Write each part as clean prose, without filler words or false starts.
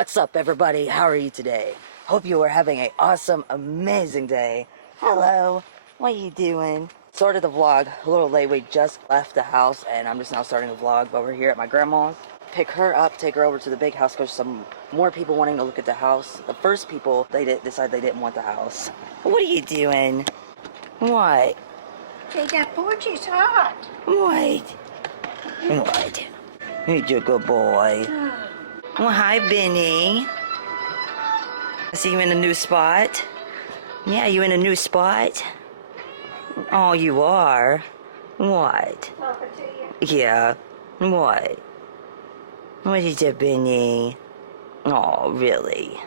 What's up, everybody? How are you today? Hope you are having an awesome, amazing day. Hello. What are you doing? Started the vlog a little late. We just left the house, and I'm just now starting the vlog over here at my grandma's. Pick her up, take her over to the big house, because some more people wanting to look at the house. The first people, they decided they didn't want the house. What are you doing? What? Hey, that porch is hot. What? What? You're a good boy. Well, hi, Benny. I see you in a new spot. Yeah, you in a new spot? Oh, you are? What? Talking to you. Yeah. What? What is it, Benny? Oh, really?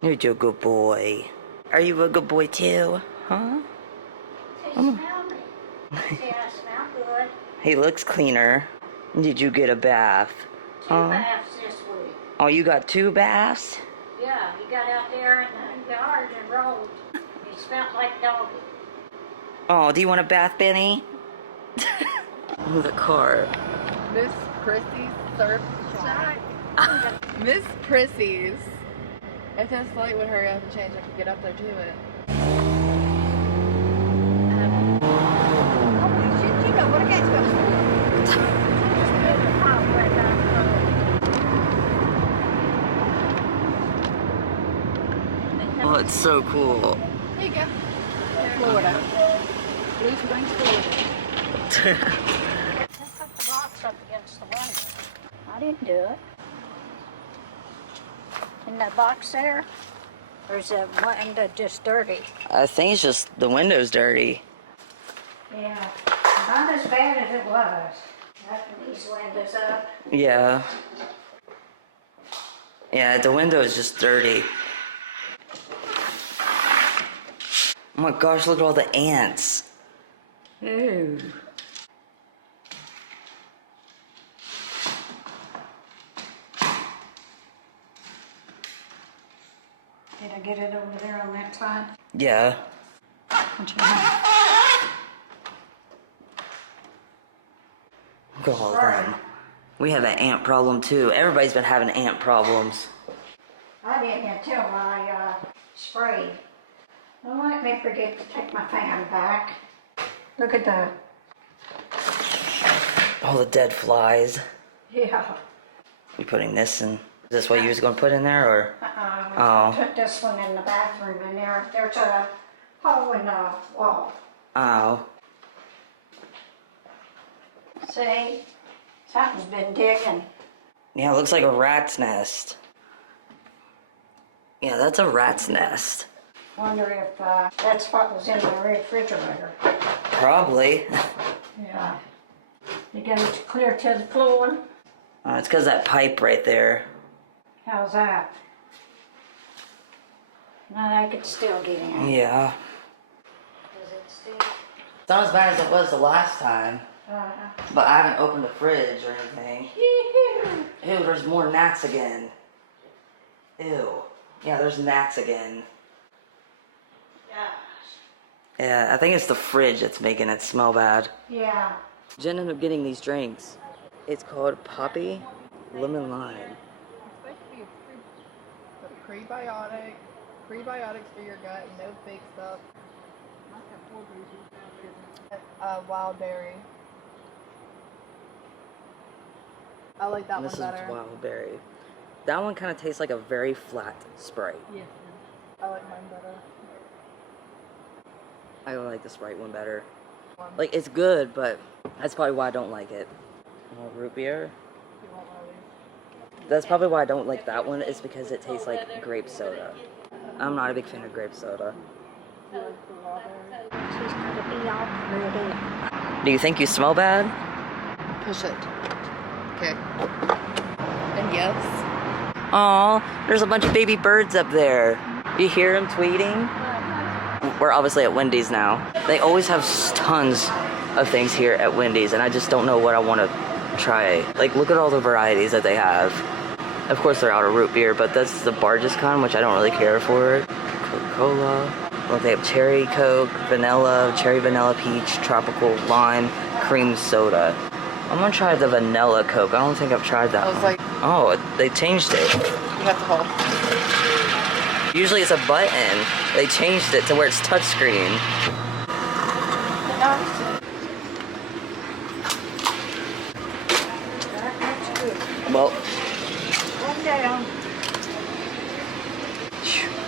You're a good boy. Are you a good boy, too? Huh? They smell me. See, I smell good. He looks cleaner. Did you get a bath? Two baths this week. Oh, you got 2 baths? Yeah, he got out there in the yard and rolled. He smelled like doggy. Oh, do you want a bath, Benny? The car. Miss Chrissy's surf shack. Miss Chrissy's. If this light would hurry up and change, I could get up there to it. Holy shit, you know what I got to go. Oh, it's so cool. There you go. Florida. Blue Springs, Florida. Just put the box up against the window. I didn't do it. In the box there? Or is the window just dirty? I think it's just the window's dirty. Yeah, not as bad as it was. Having these windows up. Yeah. Yeah, the window is just dirty. Oh my gosh, look at all the ants. Ooh. Did I get it over there on that side? Yeah. What you have? Look at all of them. We have an ant problem too. Everybody's been having ant problems. I didn't until I sprayed. Don't let me forget to take my fan back. Look at the, All the dead flies. yeah. You putting this in? Is this what you was gonna put in there, or? I put this one in the bathroom and there's a hole in the wall. Oh. See? Something's been digging. Yeah, it looks like a rat's nest. Yeah, that's a rat's nest. Wonder if that's what was in the refrigerator. Probably. Yeah. It goes clear to the floor. It's because that pipe right there. How's that? Now I could still get in. Yeah. Is it still? It's not as bad as it was the last time. But I haven't opened the fridge or anything. Ew, there's more gnats again. Ew. Yeah, there's gnats again. Yeah, I think it's the fridge that's making it smell bad. Yeah. Jen ended up getting these drinks. It's called Poppy Lemon Lime. It's supposed to be prebiotics for your gut and no fake stuff. Wild berry. I like that This one is better. wild berry. That one kind of tastes like a very flat Sprite. Yeah. I like mine better. I like the Sprite one better. Like, it's good, but that's probably why I don't like it. Oh, root beer? You want one of these? That's probably why I don't like that one, is because it tastes like grape soda. I'm not a big fan of grape soda. You like the water? She's gonna be all pretty. Do you think you smell bad? Push it. Okay. And yes. Aw, there's a bunch of baby birds up there. You hear them tweeting? We're obviously at Wendy's now. They always have tons of things here at Wendy's, and I just don't know what I want to try. Like, look at all the varieties that they have. Of course, they're out of root beer, but that's the Barges kind, which I don't really care for. Coca-Cola. Well, they have cherry Coke, vanilla, cherry vanilla peach, tropical lime, cream soda. I'm gonna try the vanilla Coke. I don't think I've tried that I was one. like, Oh, they changed it. You have to hold. Usually it's a button. They changed it to where it's touchscreen. That's good. Well, One down.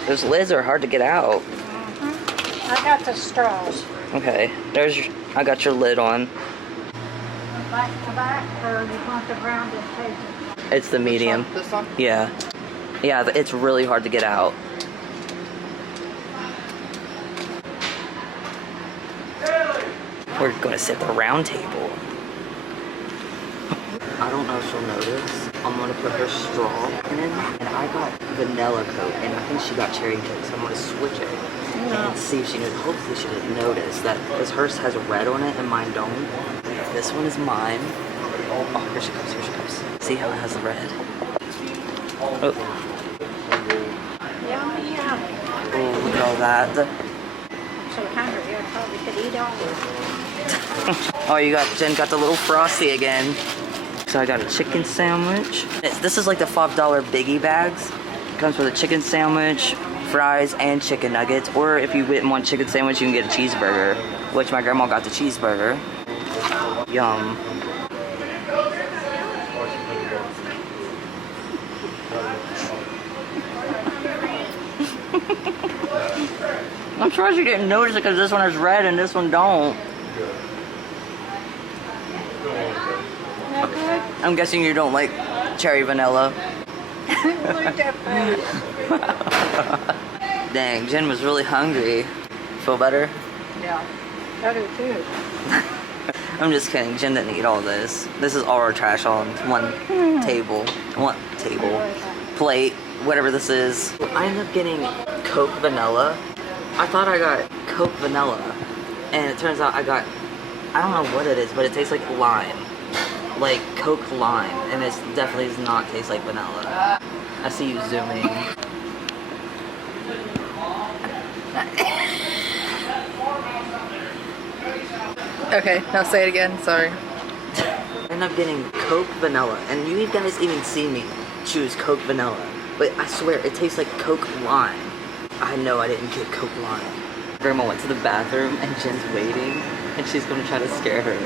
those lids are hard to get out. I got the straws. Okay, I got your lid on. Back to back, or you want the rounded table? It's the medium. This one? Yeah. Yeah, it's really hard to get out. We're gonna sit at the round table. I don't know if she'll notice. I'm gonna put her straw in, and I got vanilla Coke, and I think she got cherry Coke, so I'm gonna switch it and see if she knows. Hopefully she didn't notice that, because hers has red on it and mine don't. This one is mine. Oh, here she comes, here she comes. See how it has the red? Oh. Yummy, yummy. Oh, look at all that. I'm so hungry, I probably could eat all of it. Oh, Jen got the little frosty again. So I got a chicken sandwich. This is like the $5 biggie bags. It comes with a chicken sandwich, fries, and chicken nuggets. Or if you didn't want chicken sandwich, you can get a cheeseburger, which my grandma got the cheeseburger. Yum. I'm surprised you didn't notice it because this one is red and this one don't. I'm guessing you don't like cherry vanilla. Dang, Jen was really hungry. Feel better? Yeah, I do too. I'm just kidding. Jen didn't eat all this. This is all our trash on one table. Plate, whatever this is. I ended up getting Coke vanilla. I thought I got Coke vanilla. And it turns out I don't know what it is, but it tastes like lime. Like Coke lime. And it definitely does not taste like vanilla. I see you zooming. Okay, now say it again. Sorry. I ended up getting Coke vanilla, and you guys even see me choose Coke vanilla, but I swear it tastes like Coke lime. I know I didn't get Coke lime. Grandma went to the bathroom and Jen's waiting, and she's gonna try to scare her.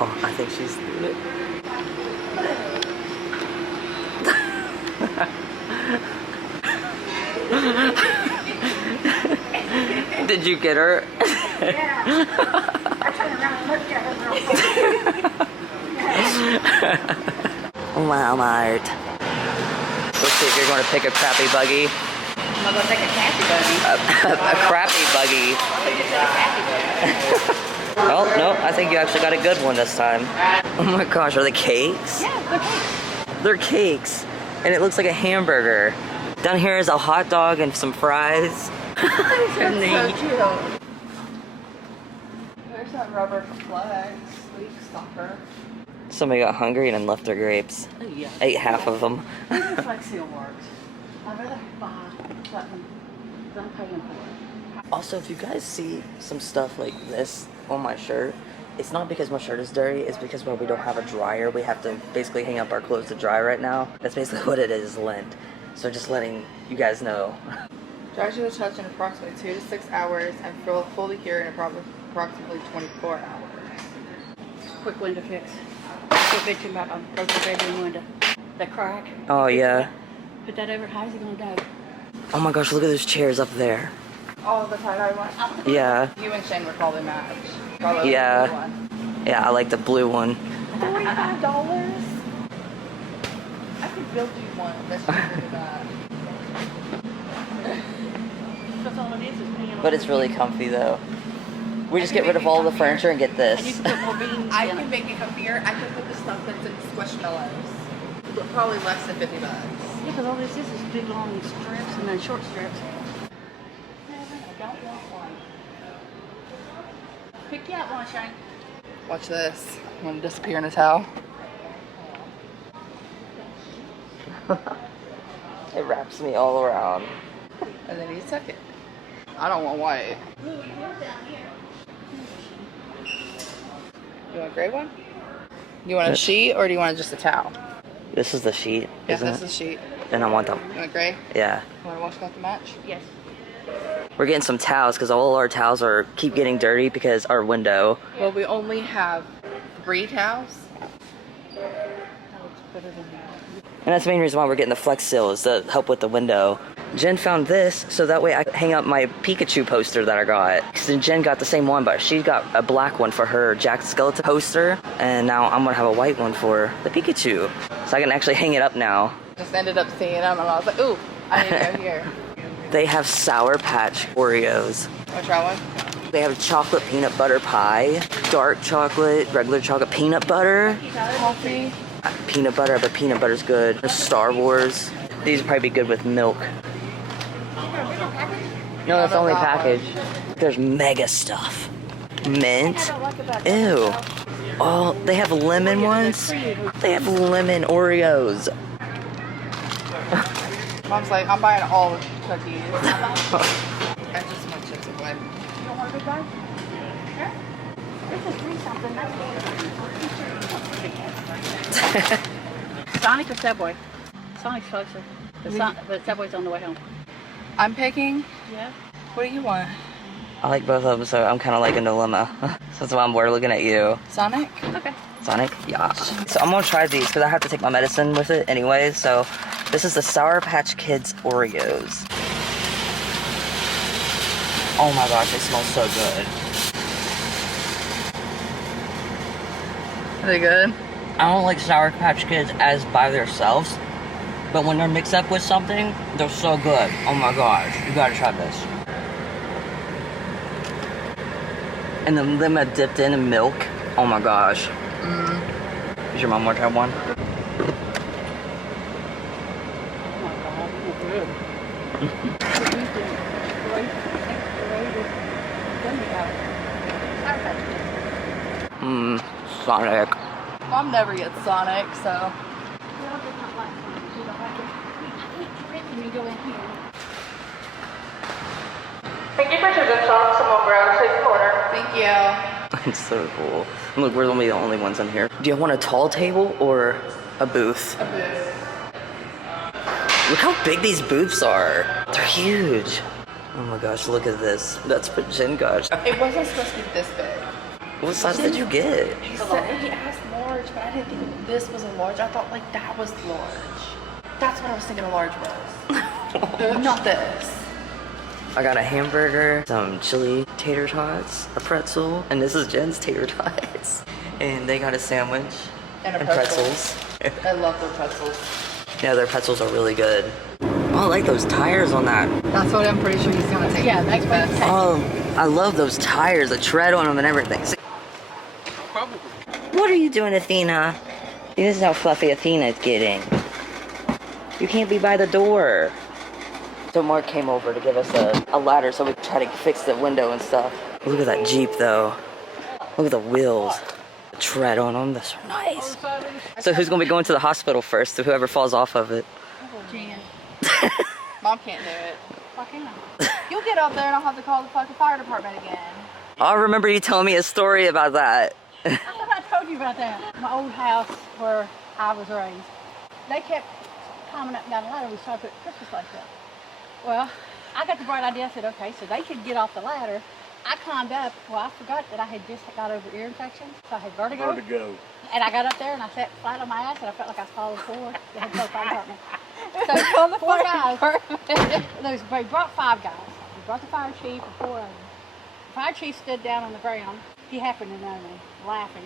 Oh, I think she's doing it. Did you get her? Yeah. I turned around and looked at her real quick. Walmart. Let's see if you're going to pick a crappy buggy. I'm not gonna take a crappy buggy. A crappy buggy. Oh, no, I think you actually got a good one this time. Oh my gosh, are they cakes? Yeah, they're cakes. They're cakes. And it looks like a hamburger. Down here is a hot dog and some fries. That's so cute. There's that rubber flags. Leak stopper. Somebody got hungry and then left their grapes. Oh, yeah. Ate half of them. It's like seal works. I'd rather buy something than paying for it. Also, if you guys see some stuff like this on my shirt, it's not because my shirt is dirty, it's because we don't have a dryer. We have to basically hang up our clothes to dry right now. That's basically what it is, lint. So just letting you guys know. Dries to the touch in approximately 2 to 6 hours and fully cure in approximately 24 hours. Quick window fix. Quit bitching about a broken bedroom window. The crack. Oh yeah. Put that over. How's it gonna go? Oh my gosh, look at those chairs up there. Oh, the tie-dye one? Yeah. You and Shane would probably match. Probably Yeah. the blue one. Yeah, I like the blue one. $45? I could build you one that's cheaper than that. That's all it is paying on But it's really comfy though. We just get rid of all the furniture and get And you this. can put more beans I in can it. make it comfier. I can put the stuff that's in Squishmallows. But probably less than $50. Yeah, because all this is big long strips and then short strips. I don't want one. Pick you out one, Shane. Watch this. I'm gonna disappear in a towel. It wraps me all around. And then you tuck it. I don't want white. You want a gray one? You want a sheet or do you want just a towel? This is the sheet, Yeah, isn't that's it? the sheet. Then I want the, You want gray? yeah. You want to wash out the match? Yes. We're getting some towels because all our towels keep getting dirty because our window. Well, we only have 3 towels. That looks better than that. And that's the main reason why we're getting the Flex Seal is to help with the window. Jen found this so that way I can hang up my Pikachu poster that I got. So Jen got the same one, but she got a black one for her Jack Skeleton poster. And now I'm gonna have a white one for the Pikachu. So I can actually hang it up now. Just ended up seeing them and I was like, ooh, I need to go here. They have Sour Patch Oreos. Want to try one? They have chocolate peanut butter pie, dark chocolate, regular chocolate, peanut butter. Coffee. Peanut butter, but peanut butter's good. There's Star Wars. These would probably be good with milk. No, that's only package. There's mega stuff. Mint. Ew. Oh, they have lemon ones. They have lemon Oreos. Mom's like, I'm buying all the cookies. I just want chips and bread. You don't want a big bite? Yeah. This is 3 something. Sonic or Subway? Sonic's closer. But Subway's on the way home. I'm picking. Yeah. What do you want? I like both of them, so I'm kind of like a dilemma. So that's why we're looking at you. Sonic? Okay. Sonic? Yeah. So I'm gonna try these because I have to take my medicine with it anyways. So this is the Sour Patch Kids Oreos. Oh my gosh, they smell so good. Are they good? I don't like Sour Patch Kids as by themselves, but when they're mixed up with something, they're so good. Oh my gosh, you gotta try this. And then them are dipped in milk. Oh my gosh. Is your mom want to try one? Sonic. Mom never gets Sonic, so. Thank you for choosing Sonic Simone Brown Safe Corner. Thank you. It's so cool. And look, we're only the only ones in here. Do you want a tall table or a booth? A booth. Look how big these booths are. They're huge. Oh my gosh, look at this. That's what Jen got. It wasn't supposed to be this big. What size did you get? He said he asked large, but I didn't think this was a large. I thought like that was large. That's what I was thinking a large was. Not this. I got a hamburger, some chili tater tots, a pretzel, and this is Jen's tater tots. And they got a sandwich And a and pretzel. pretzels. I love their pretzels. Yeah, their pretzels are really good. Oh, I like those tires on that. That's what I'm pretty sure he's gonna take. Yeah, that's best. Oh, I love those tires, the tread on them and everything. What are you doing, Athena? This is how fluffy Athena's getting. You can't be by the door. So Mark came over to give us a ladder so we could try to fix the window and stuff. Look at that Jeep though. Look at the wheels. The tread on them, those are nice. So who's gonna be going to the hospital first? So whoever falls off of it. Jan. Mom can't do it. Why can't I? You'll get up there and I'll have to call the fucking fire department again. I remember you telling me a story about that. I thought I told you about that. My old house where I was raised. They kept climbing up and down the ladder. We started putting Christmas lights up. Well, I got the bright idea. I said, okay, so they could get off the ladder. I climbed up. Well, I forgot that I had just got over ear infection, so I had vertigo. And I got up there and I sat flat on my ass and I felt like I was falling forward. They had to call the fire department. So 4 guys. They brought 5 guys. They brought the fire chief and 4 of them. The fire chief stood down on the ground. He happened to know me, laughing.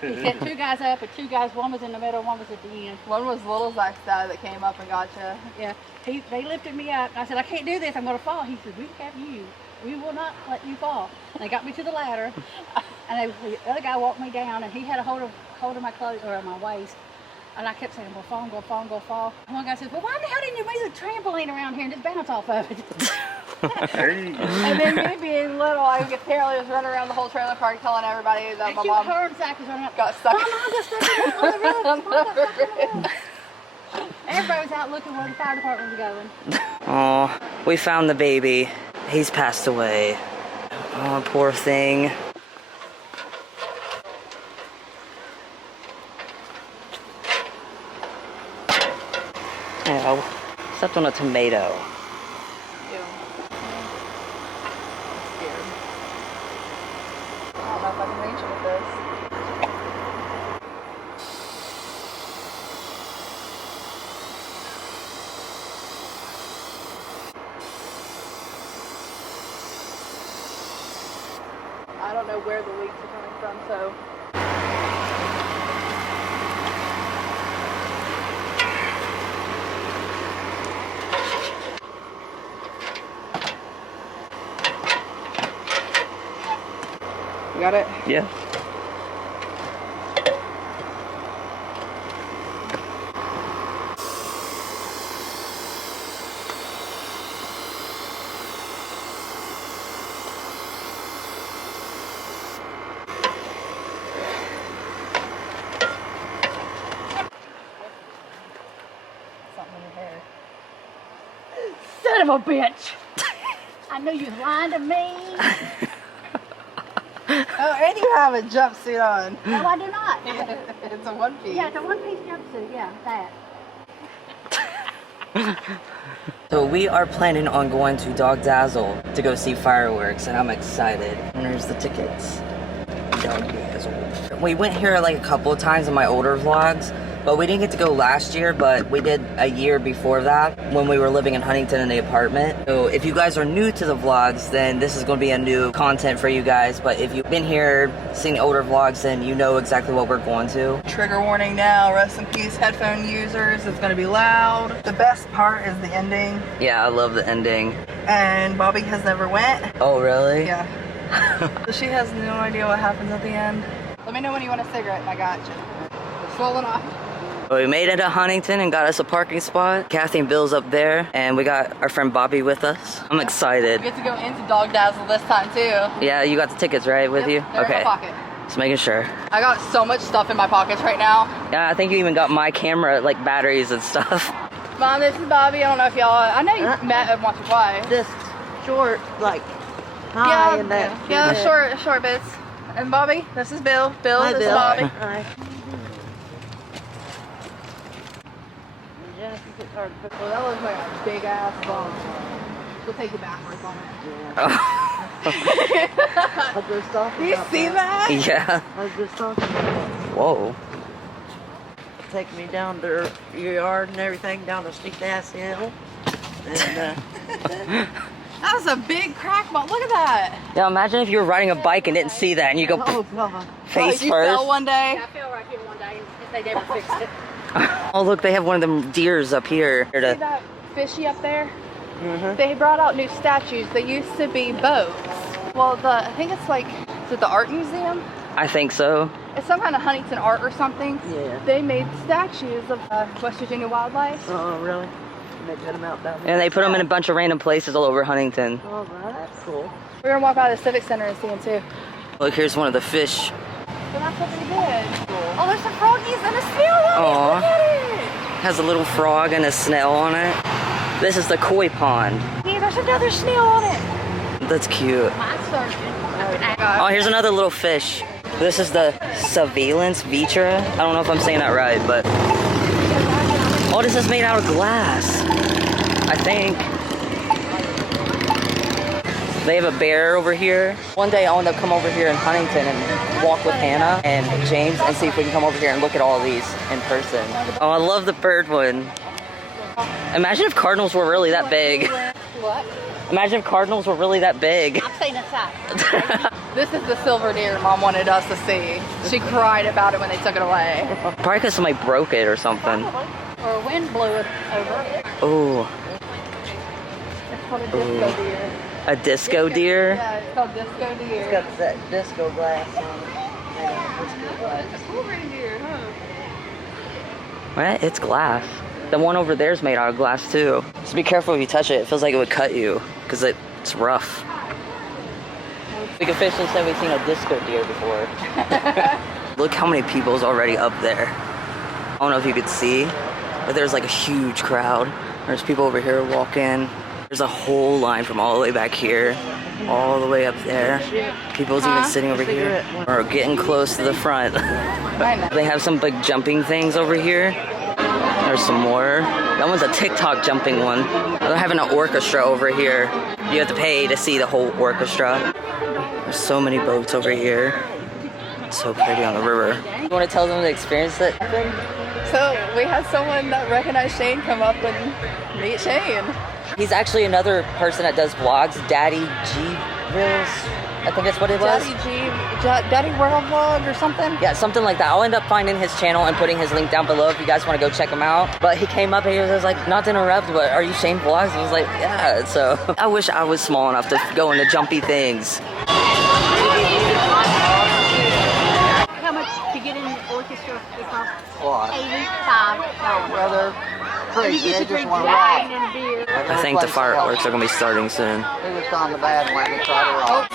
He set 2 guys up, and 2 guys, one was in the middle, one was at the end. One was little Zach's dad that came up and got you. Yeah, they lifted me up. And I said, I can't do this, I'm gonna fall. He said, we have you. We will not let you fall. And they got me to the ladder, and the other guy walked me down, and he had a hold of my clothes, or my waist. And I kept saying, I'm gonna fall, I'm gonna fall, I'm gonna fall. And one guy says, well, why the hell didn't you make a trampoline around here and just bounce off of it? And then me being little, I would get was running around the whole trailer park telling everybody that my mom heard Zach was running up. got stuck. Mom got stuck on the roof. Everybody was out looking where the fire department was going. Oh, we found the baby. He's passed away. Oh, poor thing. stepped on a tomato. Ew. I'm scared. I don't know if I can reach it with this. I don't know where the leaks are coming from, so. You got it? Yeah. Something in your hair. Son of a bitch! I knew you was lying to me. Oh, and you have a jumpsuit on. No, I do not. It's a one piece. Yeah, it's a one-piece jumpsuit. Yeah, that. So we are planning on going to DAWG DAZZLE to go see fireworks, and I'm excited. And there's the tickets. DAWG DAZZLE. We went here like a couple of times in my older vlogs, but we didn't get to go last year, but we did a year before that when we were living in Huntington in the apartment. So if you guys are new to the vlogs, then this is going to be a new content for you guys. But if you've been here, seen older vlogs, then you know exactly what we're going to. Trigger warning now, rest in peace headphone users, it's gonna be loud. The best part is the ending, Yeah, I love the ending. and Bobby has never went. Oh, really? Yeah. So she has no idea what happens at the end. Let me know when you want a cigarette and I got you. It's swollen off. Well, we made it to Huntington and got us a parking spot. Kathy and Bill's up there, and we got our friend Bobby with us. I'm excited. We get to go into DAWG DAZZLE this time too. Yeah, you got the tickets, right, with you? They're in my pocket. Just making sure. I got so much stuff in my pockets right now. Yeah, I think you even got my camera, like batteries and stuff. Mom, this is Bobby. I don't know if y'all, I know you met him once or twice. Just short, like high and that. Yeah, short bits. And Bobby, this is Bill. Bill, Hi, this is Bill. Bobby. Hi. Well, that looks like a big ass bomb. We'll take you backwards on it. Oh. I was just talking Do you about see that? Yeah. I was just talking about Whoa. take me down to your yard and everything, down a steep ass hill. And That was a big crack bomb. Look at that. Yeah, imagine if you were riding a bike and didn't see that and you go oh god. face you first. fell one day. I fell right here one day if they never fixed it. Oh, look, they have one of them deers up here. Here See to- that fishy up there? They brought out new statues. They used to be boats. Well, I think it's like, is it the art museum? I think so. It's some kind of Huntington art or something. Yeah. They made statues of West Virginia wildlife. Oh really? And they put them out down there. And they put them in a bunch of random places all over Huntington. Oh, that's cool. We're gonna walk by the Civic Center and see them too. Look, here's one of the fish. So that's what they did. Oh, there's some froggies and a snail on Aw. it. Look at it. Has a little frog and a snail on it. This is the koi pond. Hey, there's another snail on it. That's cute. My surgeon. Oh, here's another little fish. This is the surveillance vitra. I don't know if I'm saying that right, but oh, this is made out of glass. I think. They have a bear over here. One day I want to come over here in Huntington and walk with Hannah and James and see if we can come over here and look at all of these in person. Oh, I love the bird one. Imagine if cardinals were really that big. What? Imagine if cardinals were really that big. I'm staying inside. This is the silver deer Mom wanted us to see. She cried about it when they took it away. Probably because somebody broke it or something. Or a wind blew it over. Oh, It's called a disco deer. a disco deer? Yeah, it's called disco deer. It's got that disco glass on it. Yeah, disco glass. Cool reindeer, huh? What? It's glass. The one over there is made out of glass too. So be careful if you touch it. It feels like it would cut you because it's rough. We can officially say we've seen a disco deer before. Look how many people's already up there. I don't know if you could see, but there's like a huge crowd. There's people over here walking. There's a whole line from all the way back here, all the way up there. People's even sitting over here or getting close to the front. I know. They have some big jumping things over here. There's some more. That one's a TikTok jumping one. They're having an orchestra over here. You have to pay to see the whole orchestra. There's so many boats over here. It's so pretty on the river. You want to tell them the experience that happened? So we had someone that recognized Shane come up and meet Shane. He's actually another person that does vlogs, Daddy G Reels. I think that's what it was. Daddy World Vlog or something? Yeah, something like that. I'll end up finding his channel and putting his link down below if you guys want to go check him out. But he came up and he was like, not to interrupt, but are you Shane Vlogs? I was like, yeah. So I wish I was small enough to go into jumpy things. How much to get in the orchestra? It costs $85. Well, they're free. You get They to just drink want to wine ride. and beer. I think the fireworks are going to be starting soon. They just on the bandwagon, try to ride.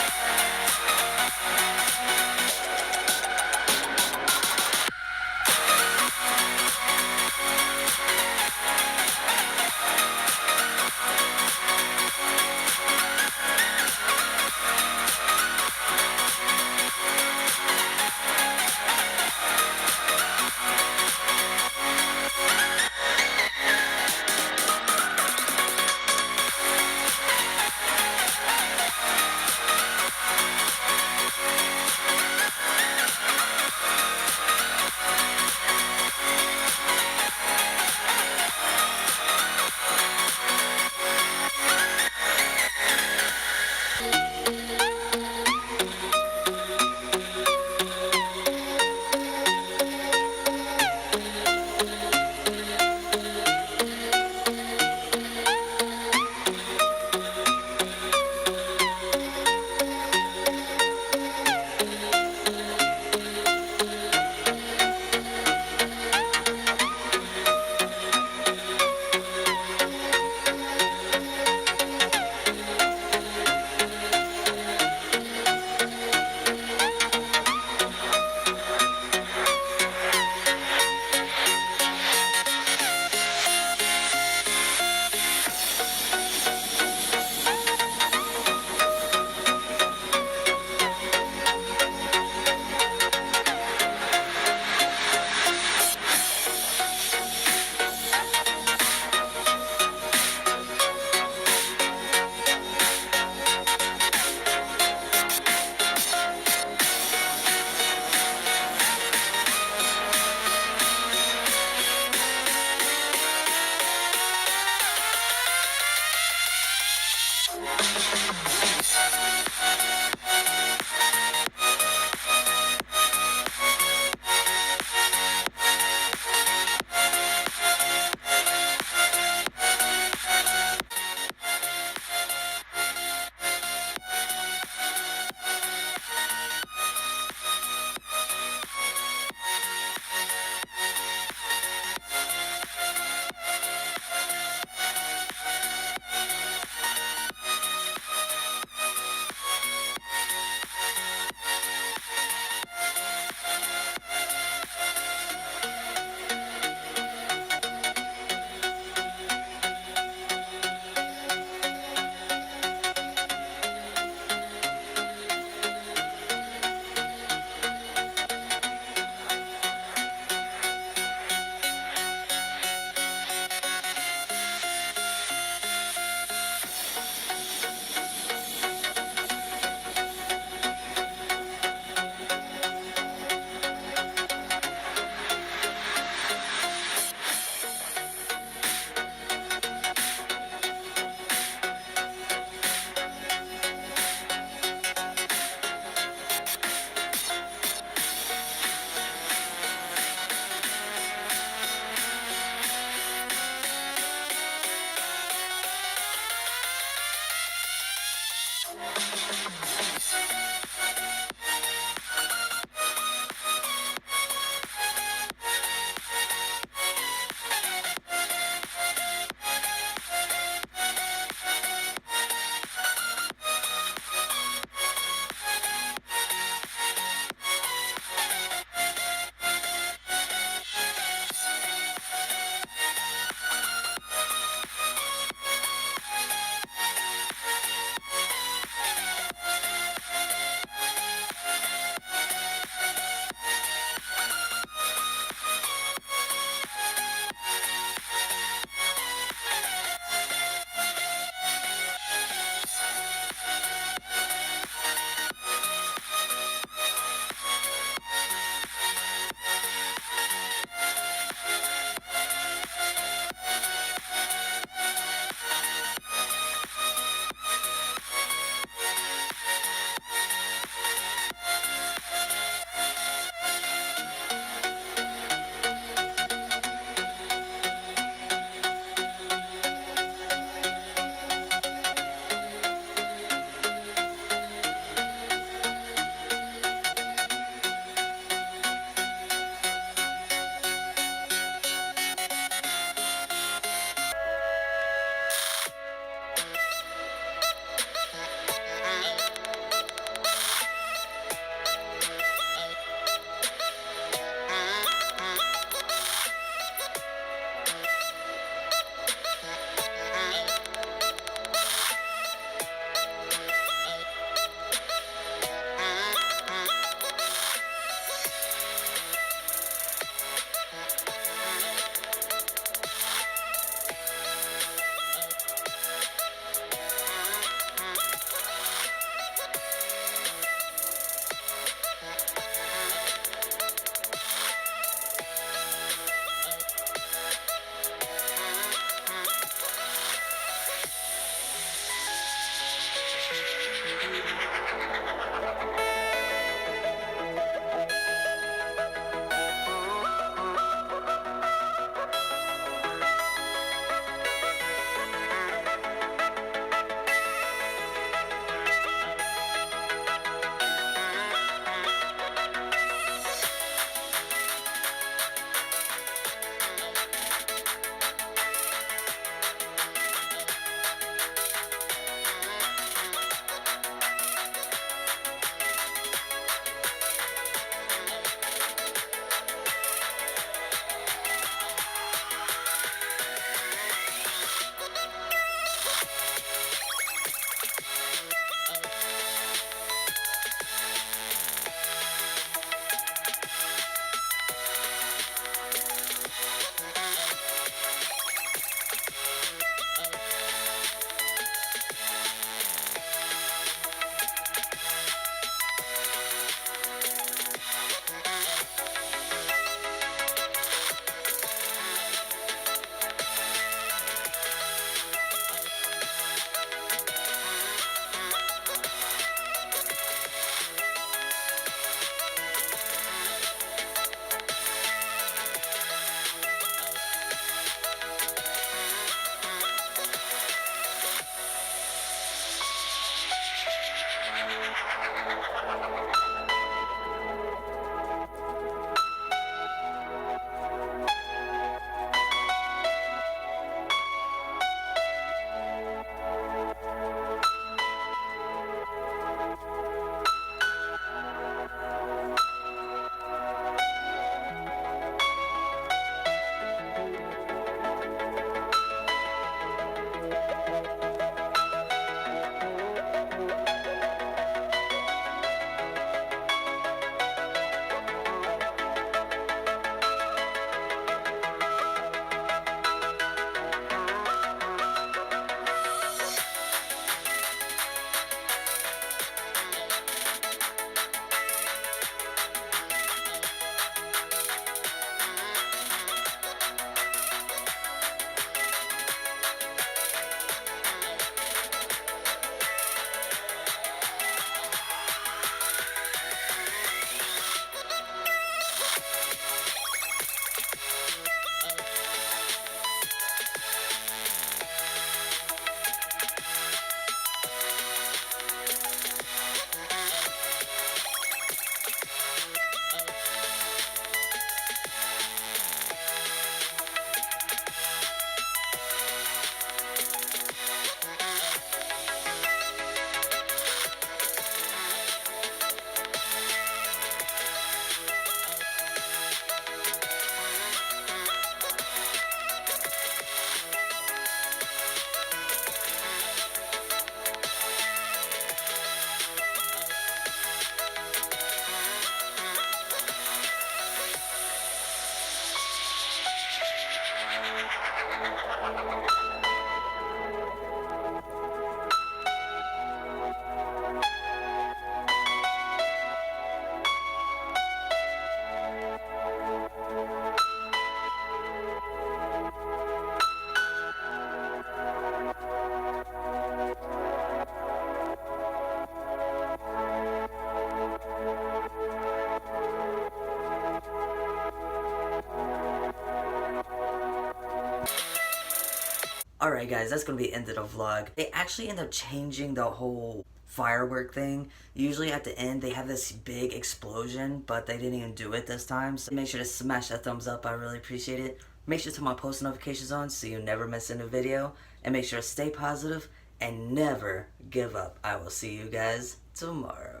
Alright guys, that's gonna be the end of the vlog. They actually end up changing the whole firework thing. Usually at the end they have this big explosion, but they didn't even do it this time. So make sure to smash that thumbs up, I really appreciate it. Make sure to turn my post notifications on so you never miss a new video. And make sure to stay positive and never give up. I will see you guys tomorrow.